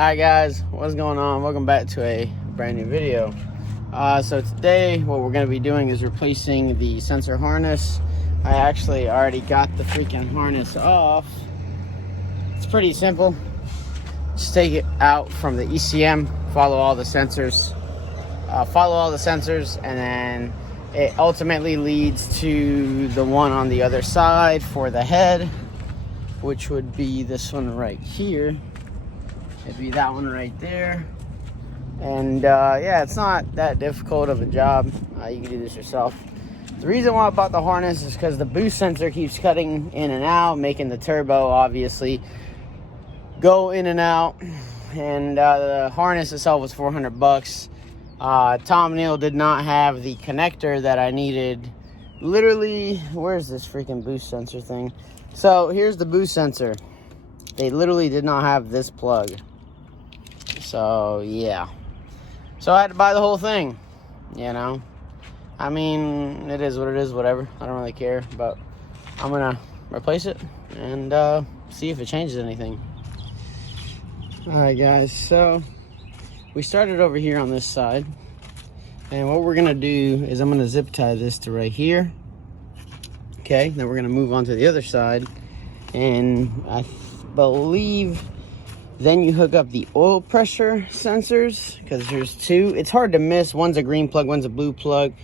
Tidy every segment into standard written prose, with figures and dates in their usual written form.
Alright guys, what's going on? Welcome back to a brand new video. So today what we're going to be doing is replacing the sensor harness. I actually already got the freaking harness off. It's pretty simple. Just take it out from the ECM, follow all the sensors, and then it ultimately leads to the one on the other side for the head, which would be this one right here. It'd be that one right there. And yeah, it's not that difficult of a job. You can do this yourself. The reason why I bought the harness is because the boost sensor keeps cutting in and out, making the turbo obviously go in and out. And the harness itself was $400. Tom Neal did not have the connector that I needed. Literally, where's this freaking boost sensor thing? So here's the boost sensor. They literally did not have this plug. So yeah, so I had to buy the whole thing, you know. I mean, it is what it is, whatever. I don't really care, but I'm gonna replace it and see if it changes anything. All right guys, so we started over here on this side, and what we're gonna do is I'm gonna zip tie this to right here. Okay, then we're gonna move on to the other side, and I believe then you hook up the oil pressure sensors, because there's two. It's hard to miss. One's a green plug, one's a blue plug.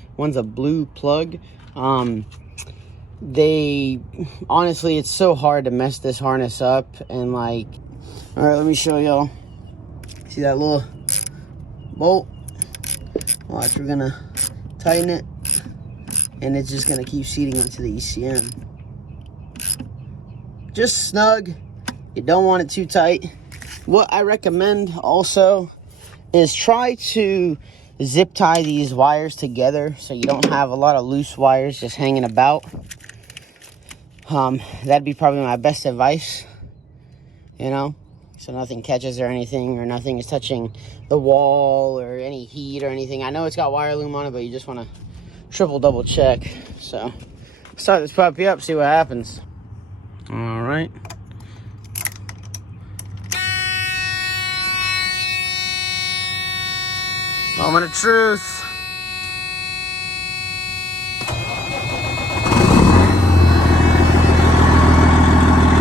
They honestly, it's so hard to mess this harness up. And like, all right, let me show y'all. See that little bolt? Watch, we're gonna tighten it, and it's just gonna keep seating into the ECM. Just snug. You don't want it too tight. What I recommend also is try to zip tie these wires together so you don't have a lot of loose wires just hanging about. That'd be probably my best advice, you know, so nothing catches or anything, or nothing is touching the wall or any heat or anything. I know it's got wire loom on it, but you just want to triple double check. So start this puppy up, see what happens. All right. Moment of truth.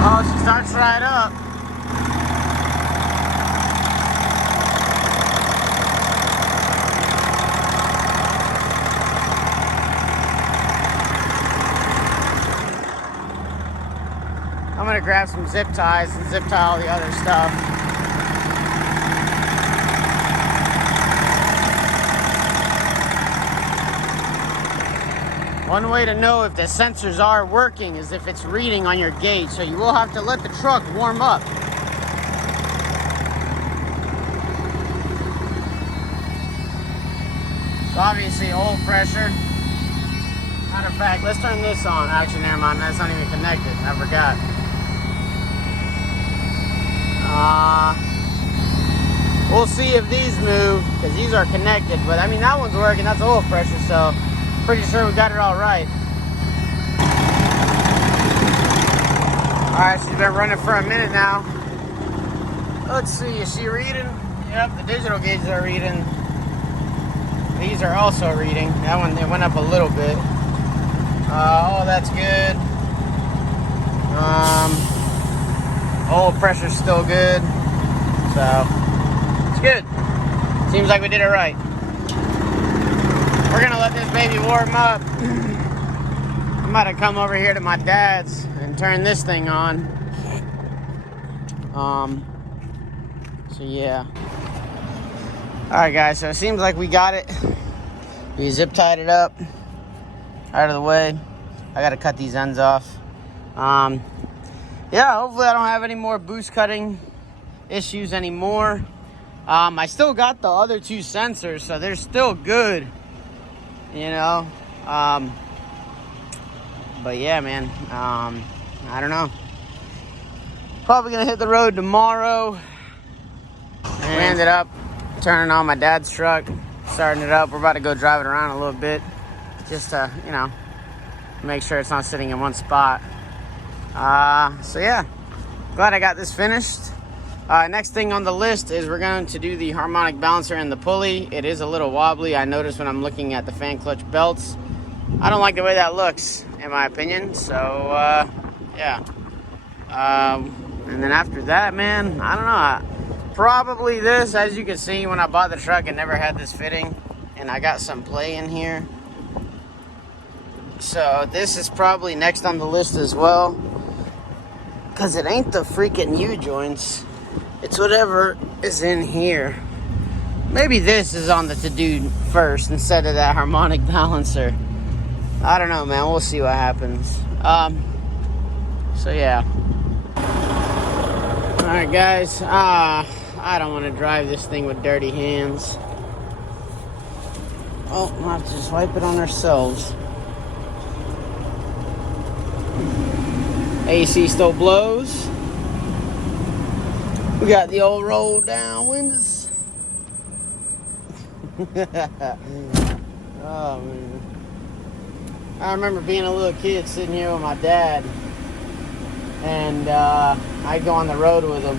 Oh, she starts right up. I'm gonna grab some zip ties and zip tie all the other stuff. One way to know if the sensors are working is if it's reading on your gauge, so you will have to let the truck warm up. So obviously oil pressure. Matter of fact, let's turn this on. Actually, never mind, that's not even connected. I forgot. We'll see if these move, because these are connected, but I mean, that one's working, that's oil pressure, so pretty sure we got it all right. All right, she's been running for a minute now. Let's see, is she reading? Yep, the digital gauges are reading. These are also reading. That one, it went up a little bit. Oh, that's good. Oil pressure's still good. So, it's good. Seems like we did it right. We're gonna let this baby warm up. I'm about to come over here to my dad's and turn this thing on. So yeah. Alright guys, so it seems like we got it. We zip tied it up. Out of the way. I gotta cut these ends off. Yeah, hopefully I don't have any more boost cutting issues anymore. I still got the other two sensors, so they're still good. You know, but yeah, man, I don't know. Probably gonna hit the road tomorrow. We ended up turning on my dad's truck, starting it up. We're about to go drive it around a little bit, just to, you know, make sure it's not sitting in one spot. So yeah, glad I got this finished. Next thing on the list is we're going to do the harmonic balancer and the pulley. It is a little wobbly. I noticed when I'm looking at the fan clutch belts. I don't like the way that looks, in my opinion. So, yeah. And then after that, man, I don't know. Probably this. As you can see, when I bought the truck, it never had this fitting. And I got some play in here. So this is probably next on the list as well. Because it ain't the freaking U-joints. It's whatever is in here. Maybe this is on the to-do first instead of that harmonic balancer. I don't know, man. We'll see what happens. So, yeah. Alright, guys. I don't want to drive this thing with dirty hands. Oh, we'll have to just wipe it on ourselves. AC still blows. We got the old roll down windows. Oh, man. I remember being a little kid sitting here with my dad. And I'd go on the road with him.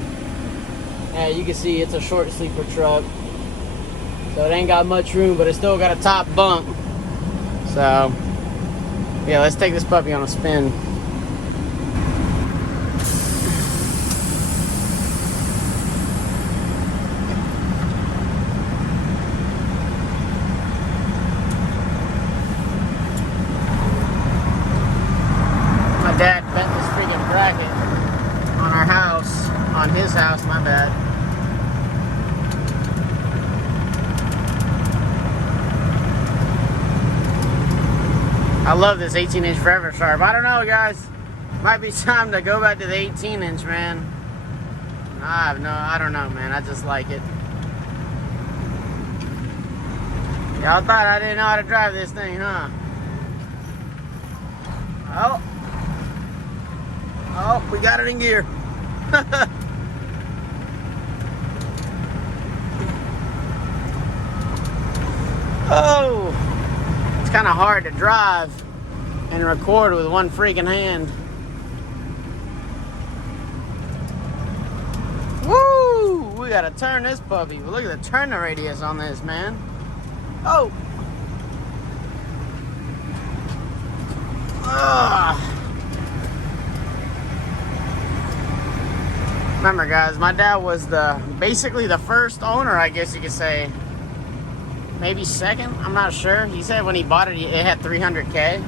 And you can see it's a short sleeper truck. So it ain't got much room, but it still got a top bunk. So, yeah, let's take this puppy on a spin. Dad bent this freaking bracket on our house, on his house, my bad. I love this 18-inch Forever Sharp. I don't know, guys. Might be time to go back to the 18-inch, man. I don't know, man. I just like it. Y'all thought I didn't know how to drive this thing, huh? Oh, we got it in gear. Oh, it's kind of hard to drive and record with one freaking hand. Woo! We gotta turn this puppy. Look at the turning radius on this, man. Oh. Ugh. Remember, guys, my dad was basically the first owner, I guess you could say. Maybe second, I'm not sure. He said when he bought it, it had 300K.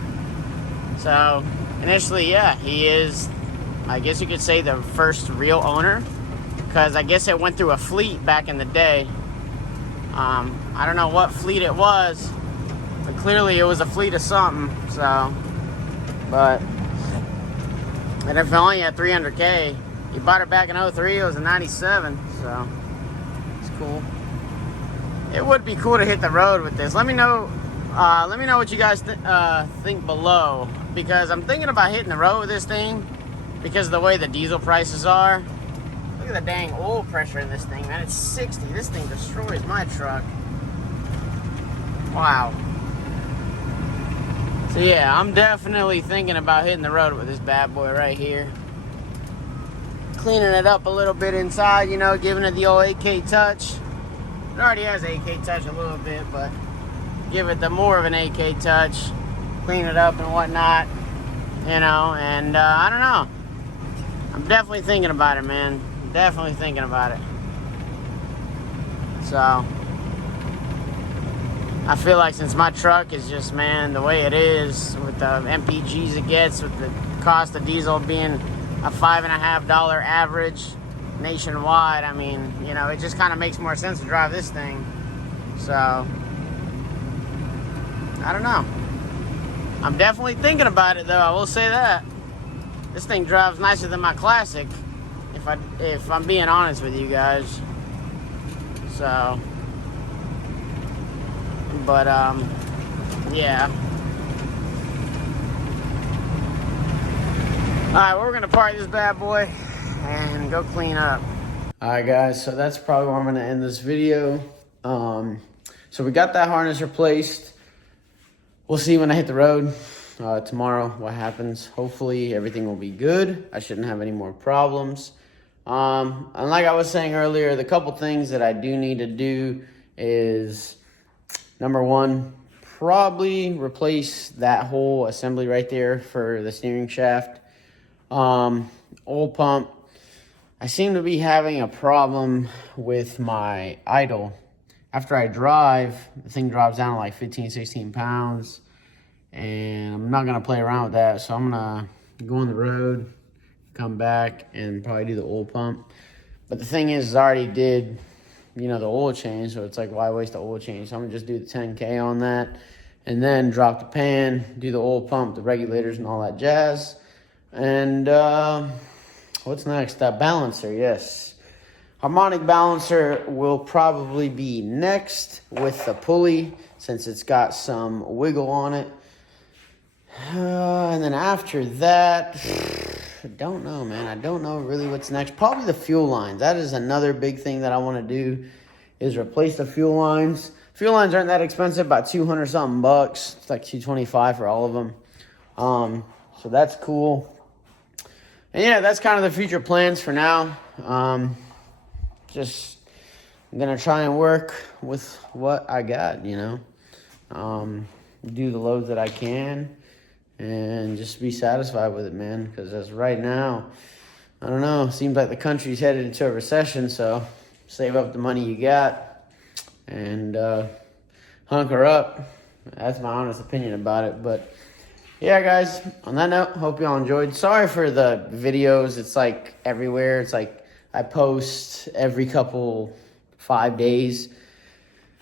So, initially, yeah, he is, I guess you could say, the first real owner. Because I guess it went through a fleet back in the day. I don't know what fleet it was, but clearly it was a fleet of something, so. But, and if it only had 300K, he bought it back in 03, it was a 97, so it's cool. It would be cool to hit the road with this. Let me know what you guys think below, because I'm thinking about hitting the road with this thing because of the way the diesel prices are. Look at the dang oil pressure in this thing, man. It's 60. This thing destroys my truck. Wow. So yeah, I'm definitely thinking about hitting the road with this bad boy right here. Cleaning it up a little bit inside, you know, giving it the old AK touch. It already has AK touch a little bit, but give it the more of an AK touch. Clean it up and whatnot, you know, and I don't know. I'm definitely thinking about it, man. Definitely thinking about it. So, I feel like since my truck is just, man, the way it is, with the MPGs it gets, with the cost of diesel being a $5.50 average nationwide, I mean, you know, it just kind of makes more sense to drive this thing. So, I don't know. I'm definitely thinking about it, though. I will say that. This thing drives nicer than my Classic, if I'm being honest with you guys. So, but, yeah. Alright, we're going to park this bad boy and go clean up. Alright, guys, so that's probably where I'm going to end this video. So we got that harness replaced. We'll see when I hit the road tomorrow what happens. Hopefully everything will be good. I shouldn't have any more problems. And like I was saying earlier, the couple things that I do need to do is, number one, probably replace that whole assembly right there for the steering shaft. Oil pump. I seem to be having a problem with my idle. After I drive, the thing drops down to like 15, 16 pounds. And I'm not going to play around with that. So I'm going to go on the road, come back, and probably do the oil pump. But the thing is I already did, the oil change. So it's like, why waste the oil change? So I'm going to just do the 10K on that. And then drop the pan, do the oil pump, the regulators, and all that jazz. And what's next? That balancer, yes. Harmonic balancer will probably be next with the pulley, since it's got some wiggle on it. And then after that, I don't know, man. I don't know really what's next. Probably the fuel lines. That is another big thing that I want to do, is replace the fuel lines. Fuel lines aren't that expensive, about 200 something bucks. It's like 225 for all of them. So that's cool. And yeah, that's kind of the future plans for now. Just gonna try and work with what I got, do the loads that I can, and just be satisfied with it, man. Because as right now, I don't know, seems like the country's headed into a recession, so save up the money you got and hunker up. That's my honest opinion about it. But yeah, guys, on that note, hope y'all enjoyed. Sorry for the videos. It's like everywhere. It's like I post every 5 days.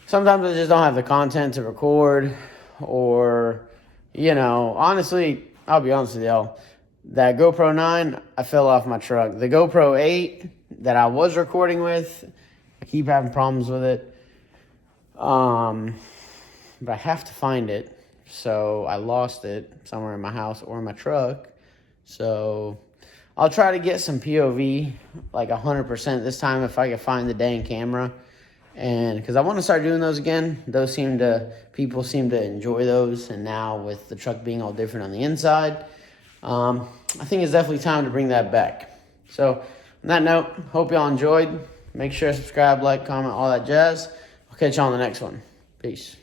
Sometimes I just don't have the content to record, or, honestly, I'll be honest with y'all. That GoPro 9, I fell off my truck. The GoPro 8 that I was recording with, I keep having problems with it. But I have to find it. So I lost it somewhere in my house or in my truck. So I'll try to get some POV, like 100% this time if I can find the dang camera. And because I want to start doing those again. People seem to enjoy those. And now with the truck being all different on the inside, I think it's definitely time to bring that back. So on that note, hope y'all enjoyed. Make sure to subscribe, like, comment, all that jazz. I'll catch y'all on the next one. Peace.